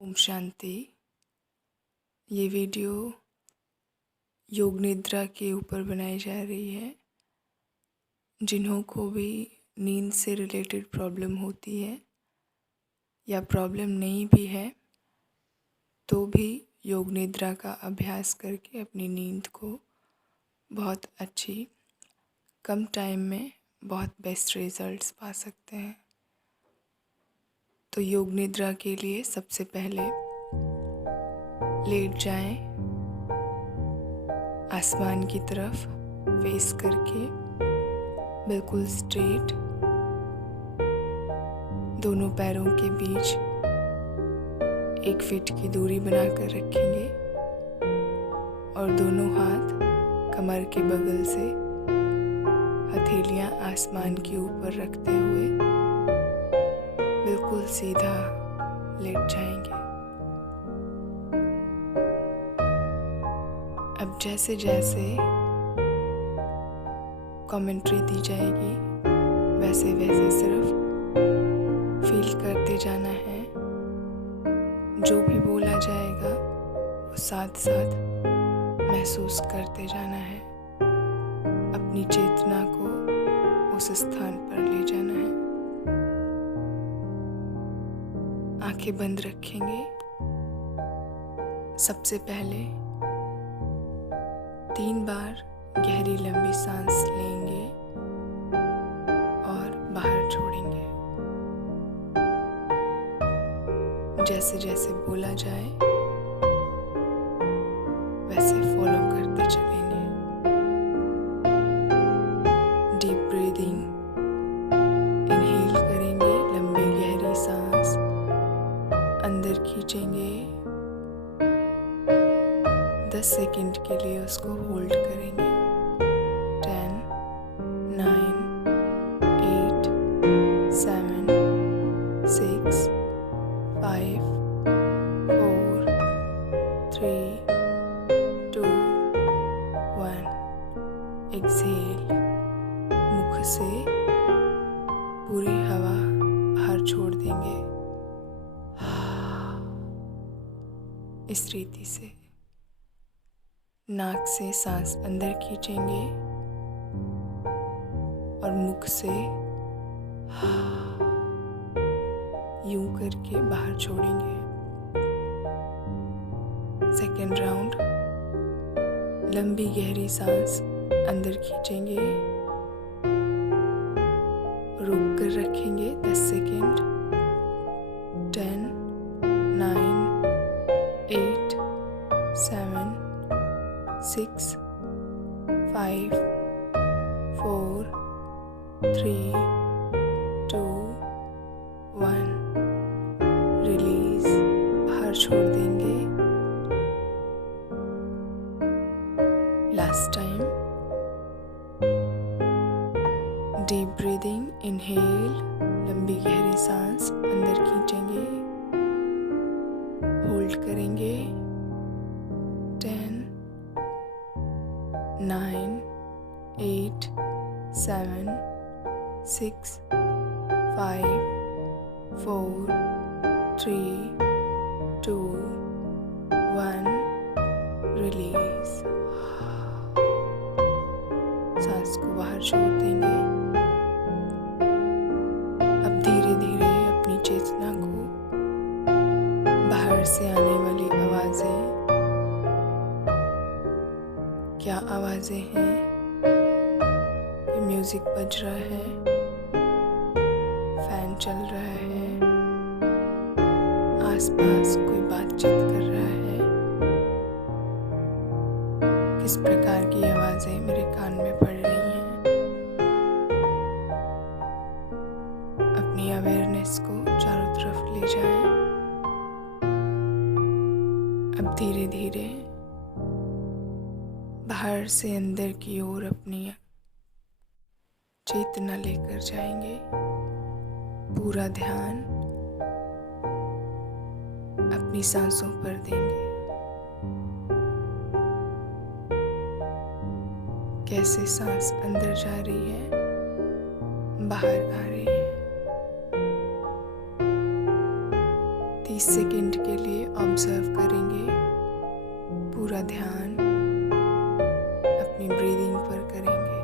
ओम शांति। ये वीडियो योग निद्रा के ऊपर बनाई जा रही है। जिन्हों को भी नींद से रिलेटेड प्रॉब्लम होती है या प्रॉब्लम नहीं भी है तो भी योग निद्रा का अभ्यास करके अपनी नींद को बहुत अच्छी कम टाइम में बहुत बेस्ट रिजल्ट्स पा सकते हैं। तो योग निद्रा के लिए सबसे पहले लेट जाएं, आसमान की तरफ फेस करके बिल्कुल स्ट्रेट। दोनों पैरों के बीच 1 फीट की दूरी बनाकर रखेंगे और दोनों हाथ कमर के बगल से हथेलियां आसमान के ऊपर रखते हुए बिल्कुल सीधा लेट जाएंगे। अब जैसे जैसे कमेंट्री दी जाएगी वैसे वैसे सिर्फ फील करते जाना है। जो भी बोला जाएगा वो साथ साथ महसूस करते जाना है। अपनी चेतना को उस स्थान पर ले जाना है। आंखें बंद रखेंगे। सबसे पहले 3 बार गहरी लंबी सांस लेंगे और बाहर छोड़ेंगे। जैसे जैसे बोला जाए वैसे फॉलो करते चलेंगे। डीप ब्रीदिंग, इनहेल करेंगे, लंबी गहरी सांस अंदर खींचेंगे। 10 सेकंड के लिए उसको होल्ड करेंगे। 10, 9, 8, 7, 6, 5, 4, 3, 2, 1। एक्सहेल, मुख से पूरी हवा बाहर छोड़ देंगे। इस रीति से नाक से सांस अंदर खींचेंगे और मुख से यूं करके बाहर छोड़ेंगे। सेकेंड राउंड, लंबी गहरी सांस अंदर खींचेंगे, रोक कर रखेंगे 10 सेकेंड। 10, 9, 8, 7, 6, 5, 4, 3, 2, 1। रिलीज, बाहर छोड़ देंगे। Last time. Deep breathing, inhale, लंबी गहरी सांस अंदर खींचेंगे, होल्ड करेंगे। 10, 9, 8, 7, 6, 5, 4, 3, 2, 1। रिलीज, सांस को बाहर छोड़ देंगे। अब धीरे धीरे अपनी चेतना को बाहर से आने वाली आवाजें, क्या आवाजें हैं? ये म्यूजिक बज रहा है, फैन चल रहा है, आसपास कोई बातचीत कर रहा है। किस प्रकार की आवाजें मेरे कान में पड़ रही हैं? अपनी अवेयरनेस को चारों तरफ ले जाएं। अब धीरे धीरे बाहर से अंदर की ओर अपनी चेतना लेकर जाएंगे। पूरा ध्यान अपनी सांसों पर देंगे। कैसे सांस अंदर जा रही है, बाहर आ रही है। 30 सेकंड के लिए ऑब्जर्व करेंगे। पूरा ध्यान अपनी ब्रीदिंग पर करेंगे।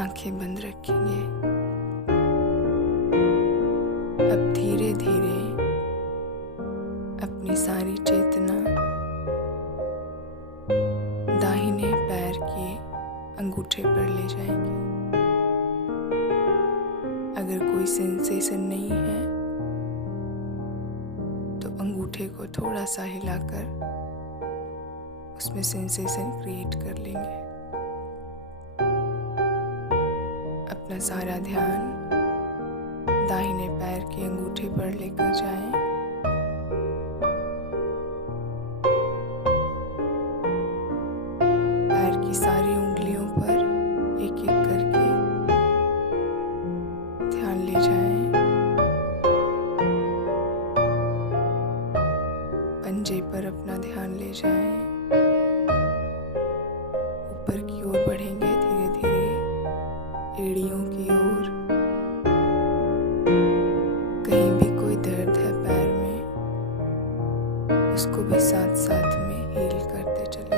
आंखें बंद रखेंगे। अब धीरे धीरे अपनी सारी चेतना दाहिने पैर के अंगूठे पर ले जाएंगे। अगर कोई सेंसेशन नहीं है तो अंगूठे को थोड़ा सा हिलाकर उसमें सेंसेशन क्रिएट कर लेंगे। अपना सारा ध्यान दाहिने पैर के अंगूठे पर लेकर जाएं। पैर की सारी उंगलियों पर एक एक करके ध्यान ले जाएं। पंजे पर अपना ध्यान ले जाएं। ऊपर की ओर बढ़ेंगे धीरे धीरे, एड़ियों की ओर। कहीं भी कोई दर्द है पैर में, उसको भी साथ साथ में हील करते चलेंगे।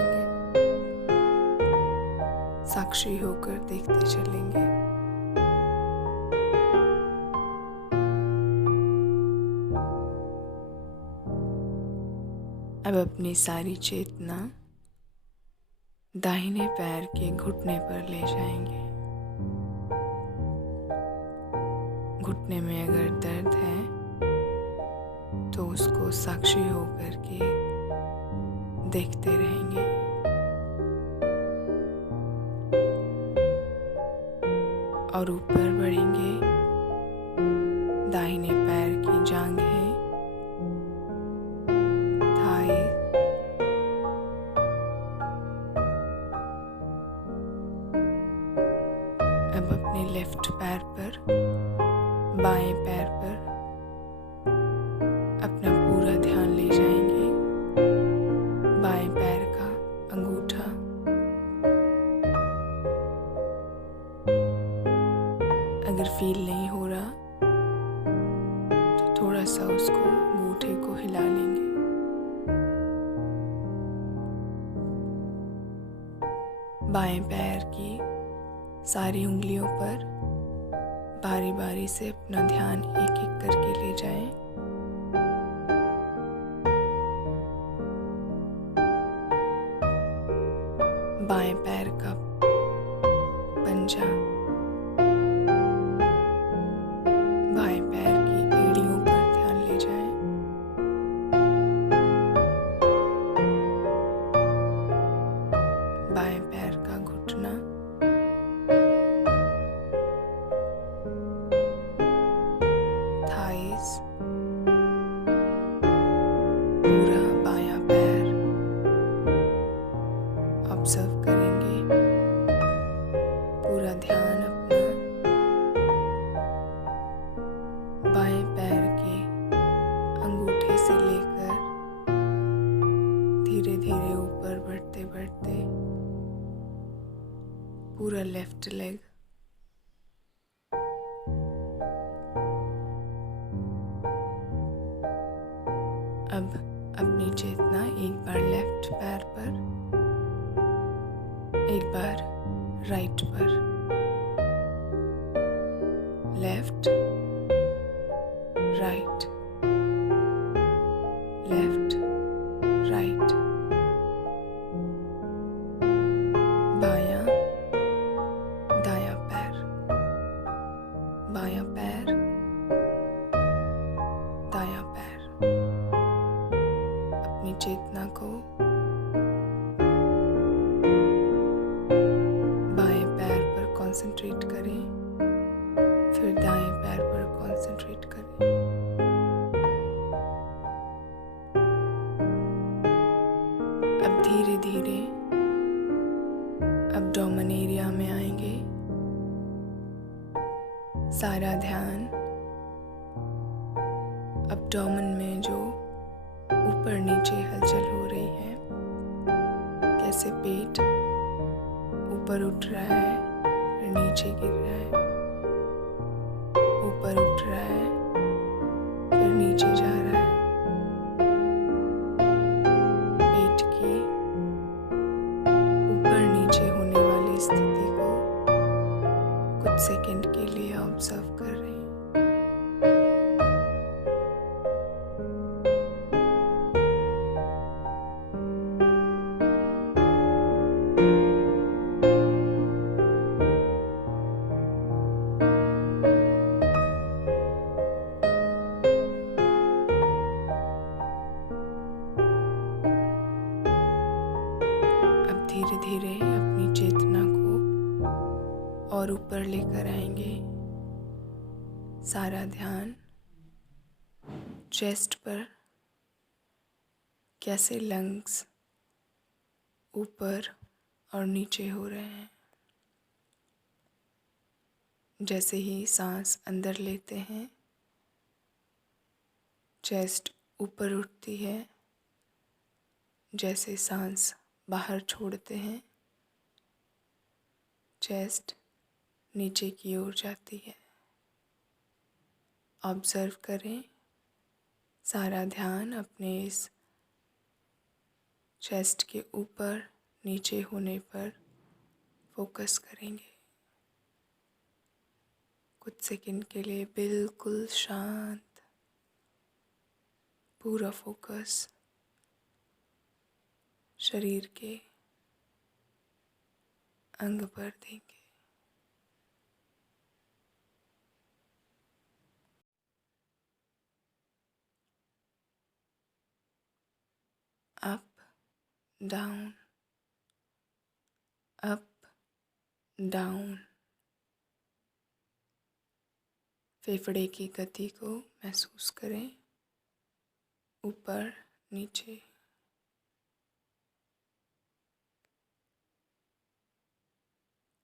साक्षी होकर देखते चलेंगे। अब अपनी सारी चेतना दाहिने पैर के घुटने पर ले जाएंगे। घुटने में अगर दर्द है तो उसको साक्षी होकर के देखते रहेंगे। और ऊपर बढ़ेंगे। दाहिने पैर की जांघें, थाई, अब अपने लेफ्ट पैर पर, बाएं पैर पर अपना पूरा ध्यान ले जाएंगे। बाएं पैर का अंगूठा, अगर फील नहीं हो रहा तो थोड़ा सा उसको अंगूठे को हिला लेंगे। बाएं पैर की सारी उंगलियों पर बारी बारी से अपना ध्यान एक एक करके ले जाएं। बाएं पैर का पंजा, बाएं पैर की एड़ियों पर ध्यान ले जाएं। बाएं पैर का घुटना, थाइस, पूरा बायां पैर ऑब्जर्व करेंगे। पूरा ध्यान अपना बाएं पैर के अंगूठे से लेकर धीरे धीरे ऊपर बढ़ते बढ़ते पूरा लेफ्ट लेग, अब अपनी चेतना एक बार लेफ्ट पैर पर, एक बार राइट पर। Left, right, left, right. बायां, दायां पैर, बायां पैर, दायां पैर। अपनी चेतना को बाएं पैर पर कंसंट्रेट करें, फिर दाएं पैर पर कंसंट्रेट करें। अब धीरे धीरे एब्डोमेन एरिया में आएंगे। सारा ध्यान एब्डोमेन में जो ऊपर नीचे हलचल हो रही है, कैसे पेट ऊपर उठ रहा है, फिर नीचे गिर रहा है, ऊपर उठ रहा है, फिर नीचे जा रहा है। पेट की ऊपर नीचे होने वाली स्थिति को कुछ सेकंड के लिए ऑब्जर्व कर रहे हैं। अब धीरे धीरे अपनी चेतना को और ऊपर लेकर आएंगे। सारा ध्यान चेस्ट पर, कैसे लंग्स ऊपर और नीचे हो रहे हैं। जैसे ही सांस अंदर लेते हैं, चेस्ट ऊपर उठती है। जैसे सांस बाहर छोड़ते हैं, चेस्ट नीचे की ओर जाती है। ऑब्जर्व करें, सारा ध्यान अपने इस चेस्ट के ऊपर नीचे होने पर फोकस करेंगे। कुछ सेकंड के लिए बिल्कुल शांत, पूरा फोकस शरीर के अंग पर देंगे। Up down, up down. फेफड़े की गति को महसूस करें, ऊपर नीचे।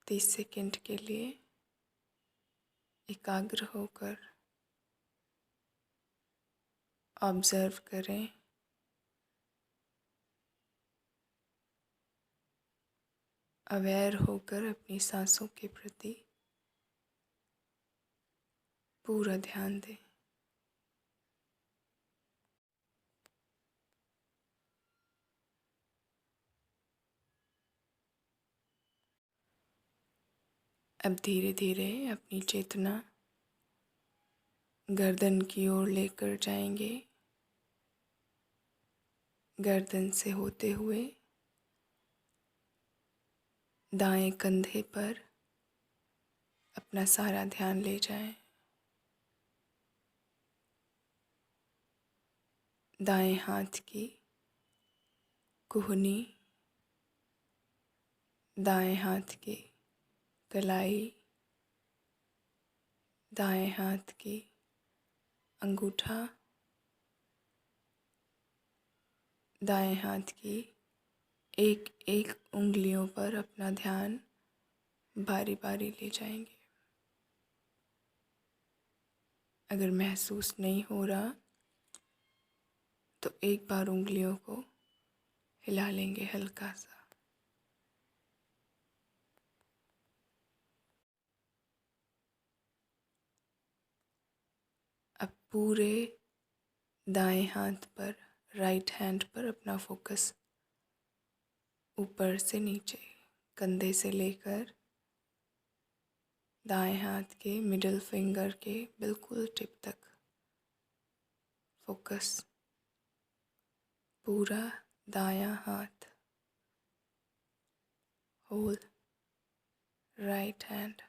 30 सेकंड के लिए एकाग्र होकर ऑब्जर्व करें, अवेयर होकर अपनी सांसों के प्रति पूरा ध्यान दें। अब धीरे धीरे अपनी चेतना गर्दन की ओर लेकर जाएंगे। गर्दन से होते हुए दाएं कंधे पर अपना सारा ध्यान ले जाएं। दाएं हाथ की कुहनी, दाएं हाथ की कलाई, दाएं हाथ की अंगूठा, दाएं हाथ की एक एक उंगलियों पर अपना ध्यान बारी बारी ले जाएंगे। अगर महसूस नहीं हो रहा तो एक बार उंगलियों को हिला लेंगे हल्का सा। अब पूरे दाएं हाथ पर, राइट हैंड पर अपना फोकस ऊपर से नीचे, कंधे से लेकर दाएं हाथ के मिडिल फिंगर के बिल्कुल टिप तक फोकस। पूरा दायां हाथ, होल राइट हैंड।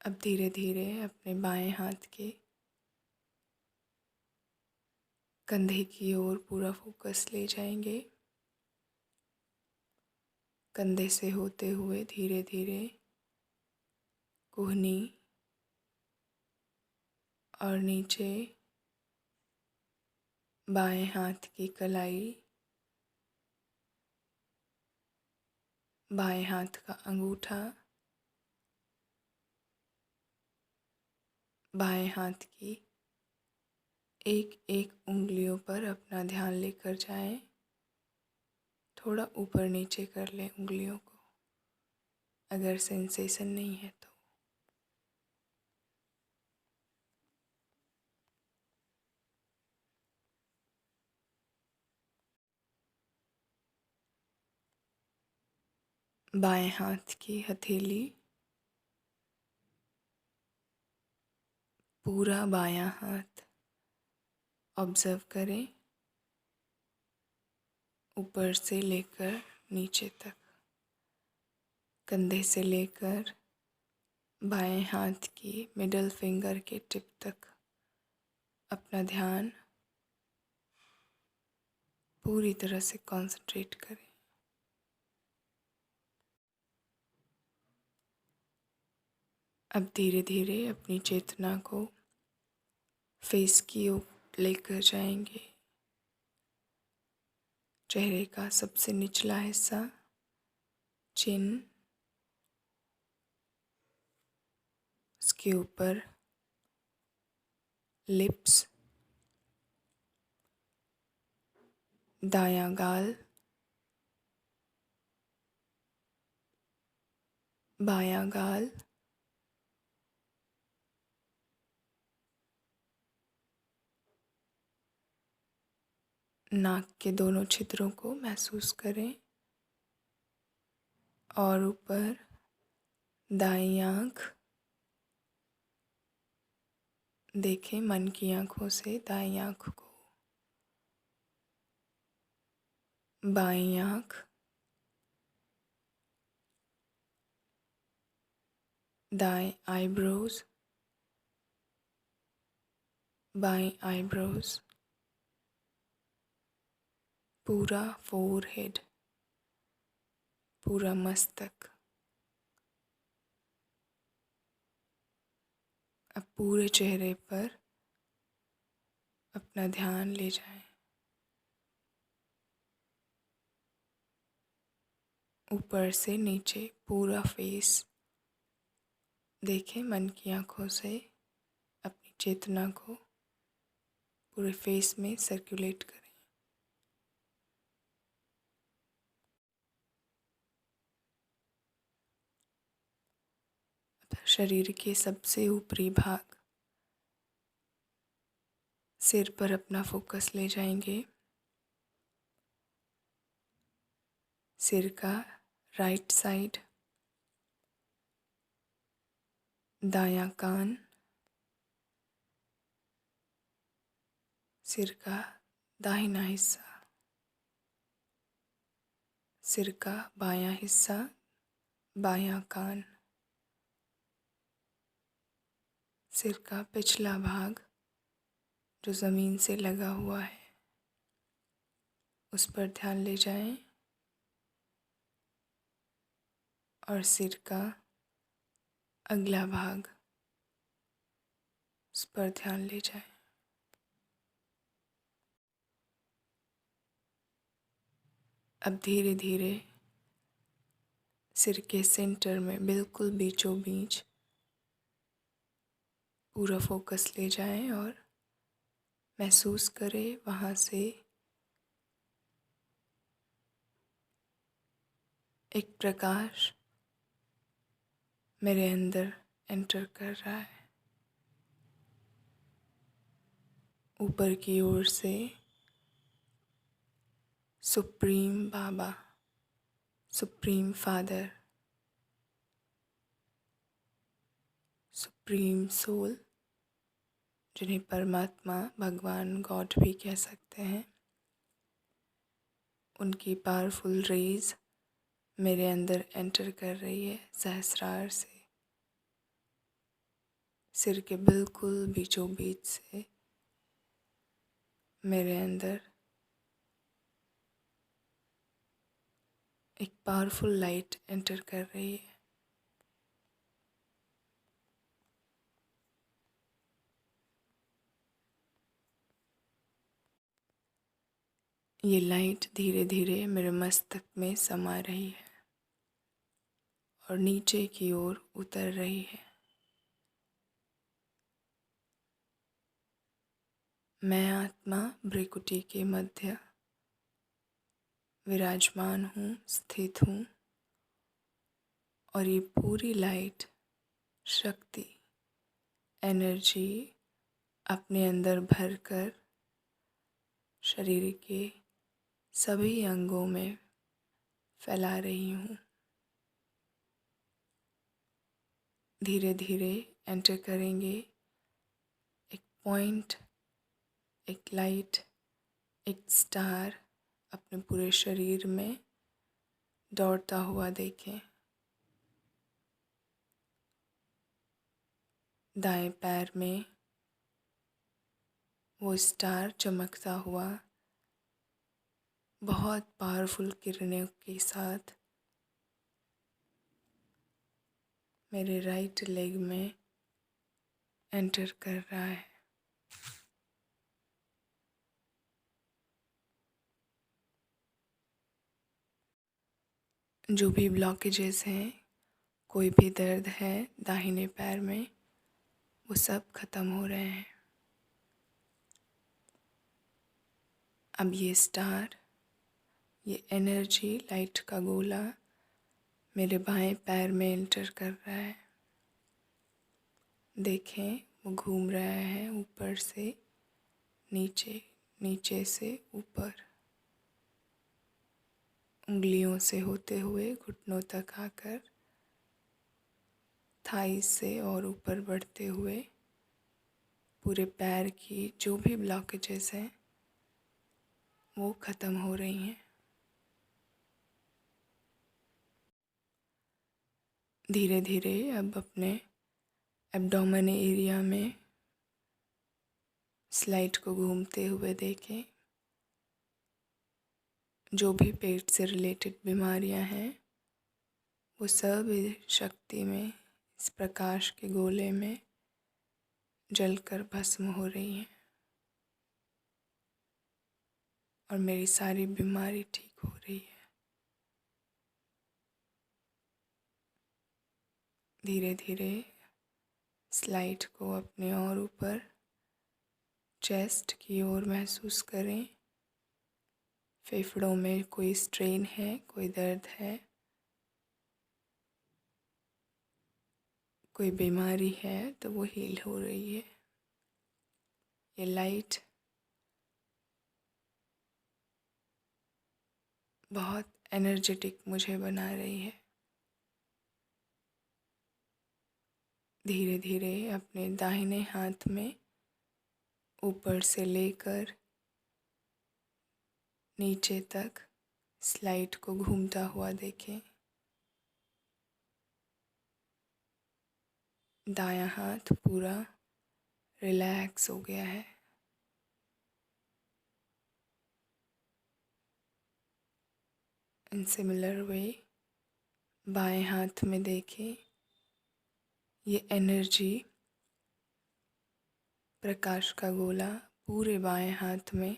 अब धीरे धीरे अपने बाएं हाथ के कंधे की ओर पूरा फोकस ले जाएंगे। कंधे से होते हुए धीरे धीरे कुहनी और नीचे बाएं हाथ की कलाई, बाएं हाथ का अंगूठा, बाएं हाथ की एक एक उंगलियों पर अपना ध्यान लेकर जाएं। थोड़ा ऊपर नीचे कर लें उंगलियों को, अगर सेंसेशन नहीं है तो। बाएं हाथ की हथेली, पूरा बायां हाथ ऑब्जर्व करें, ऊपर से लेकर नीचे तक, कंधे से लेकर बाएं हाथ की मिडल फिंगर के टिप तक अपना ध्यान पूरी तरह से कंसंट्रेट करें। अब धीरे धीरे अपनी चेतना को फेस की ओर लेकर जाएंगे। चेहरे का सबसे निचला हिस्सा, चिन, उसके ऊपर लिप्स, दायां गाल, बायां गाल, नाक के दोनों छिद्रों को महसूस करें और ऊपर दाईं आँख देखें मन की आँखों से दाईं आँख को, बाईं आँख, दाएं आईब्रोज, बाईं आईब्रोज, पूरा फोरहेड, पूरा मस्तक। अब पूरे चेहरे पर अपना ध्यान ले जाएं। ऊपर से नीचे पूरा फेस देखें मन की आँखों से, अपनी चेतना को पूरे फेस में सर्कुलेट करें। अब शरीर के सबसे ऊपरी भाग, सिर पर अपना फोकस ले जाएंगे। सिर का राइट साइड, दायां कान, सिर का दाहिना हिस्सा, सिर का बायां हिस्सा, बायां कान, सिर का पिछला भाग जो ज़मीन से लगा हुआ है, उस पर ध्यान ले जाएं और सिर का अगला भाग, उस पर ध्यान ले जाएं। अब धीरे धीरे सिर के सेंटर में बिल्कुल बीचों बीच पूरा फोकस ले जाएं और महसूस करें वहाँ से एक प्रकाश मेरे अंदर एंटर कर रहा है। ऊपर की ओर से सुप्रीम बाबा, सुप्रीम फादर, सुप्रीम सोल, जिन्हें परमात्मा, भगवान, गॉड भी कह सकते हैं, उनकी पावरफुल रेज मेरे अंदर एंटर कर रही है सहस्रार से, सिर के बिल्कुल बीचों बीच से मेरे अंदर एक पावरफुल लाइट एंटर कर रही है। ये लाइट धीरे धीरे मेरे मस्तक में समा रही है और नीचे की ओर उतर रही है। मैं आत्मा भ्रिकुटी के मध्य विराजमान हूँ, स्थित हूँ और ये पूरी लाइट, शक्ति, एनर्जी अपने अंदर भरकर शरीर के सभी अंगों में फैला रही हूँ। धीरे धीरे एंटर करेंगे एक पॉइंट, एक लाइट, एक स्टार अपने पूरे शरीर में दौड़ता हुआ देखें। दाएं पैर में वो स्टार चमकता हुआ बहुत पावरफुल किरणों के साथ मेरे राइट लेग में एंटर कर रहा है। जो भी ब्लॉकेजेस हैं, कोई भी दर्द है दाहिने पैर में, वो सब ख़त्म हो रहे हैं। अब ये स्टार, ये एनर्जी लाइट का गोला मेरे बाएं पैर में एंटर कर रहा है। देखें, वो घूम रहा है ऊपर से नीचे, नीचे से ऊपर, उंगलियों से होते हुए घुटनों तक आकर थाई से और ऊपर बढ़ते हुए पूरे पैर की जो भी ब्लॉकेजेस हैं वो ख़त्म हो रही हैं। धीरे धीरे अब अपने एब्डोमेन एरिया में स्लाइड को घूमते हुए देखें। जो भी पेट से रिलेटेड बीमारियां हैं वो सब इस शक्ति में, इस प्रकाश के गोले में जलकर भस्म हो रही हैं और मेरी सारी बीमारी ठीक हो रही है। धीरे धीरे स्लाइड को अपने और ऊपर चेस्ट की ओर महसूस करें। फेफड़ों में कोई स्ट्रेन है, कोई दर्द है, कोई बीमारी है तो वो हील हो रही है। ये लाइट बहुत एनर्जेटिक मुझे बना रही है। धीरे धीरे अपने दाहिने हाथ में ऊपर से लेकर नीचे तक स्लाइड को घूमता हुआ देखें। दायां हाथ पूरा रिलैक्स हो गया है। इन सिमिलर वे बाएं हाथ में देखें, ये एनर्जी, प्रकाश का गोला पूरे बाएं हाथ में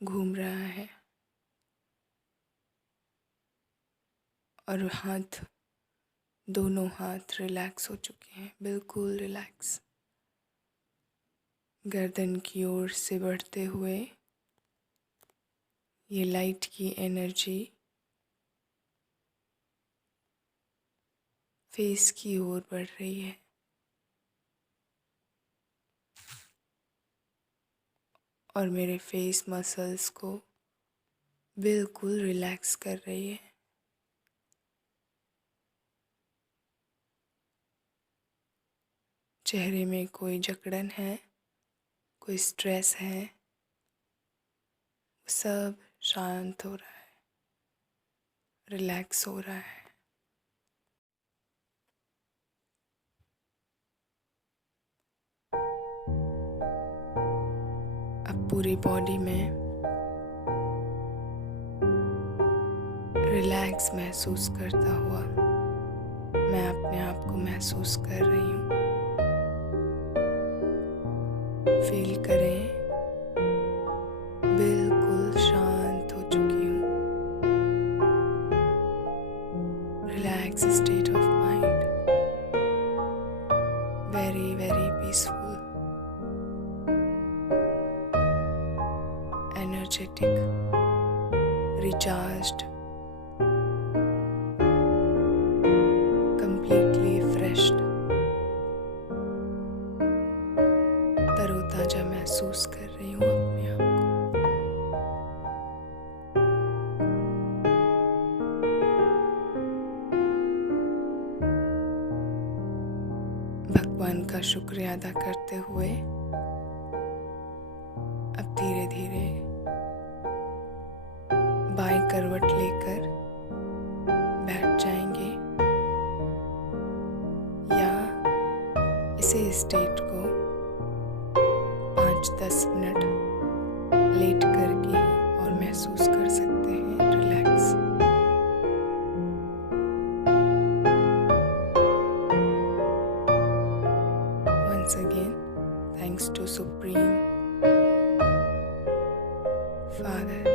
घूम रहा है और दोनों हाथ रिलैक्स हो चुके हैं, बिल्कुल रिलैक्स। गर्दन की ओर से बढ़ते हुए ये लाइट की एनर्जी फेस की ओर बढ़ रही है और मेरे फेस मसल्स को बिल्कुल रिलैक्स कर रही है। चेहरे में कोई जकड़न है, कोई स्ट्रेस है, सब शांत हो रहा है, रिलैक्स हो रहा है। अब पूरी बॉडी में रिलैक्स महसूस करता हुआ मैं अपने आप को महसूस कर रही हूँ। फील करें, बिल्कुल शांत हो चुकी हूँ। Relax state of mind, very very peaceful, energetic, recharged, completely refreshed, तरोताजा महसूस कर रही हूँ अपने आप को। भगवान का शुक्रिया अदा करते हुए अब धीरे धीरे बाएं करवट लेकर बैठ जाएंगे या इसे स्टेट को 5-10 मिनट लेट करके और महसूस कर सकते हैं relax. Once again, thanks to Supreme Father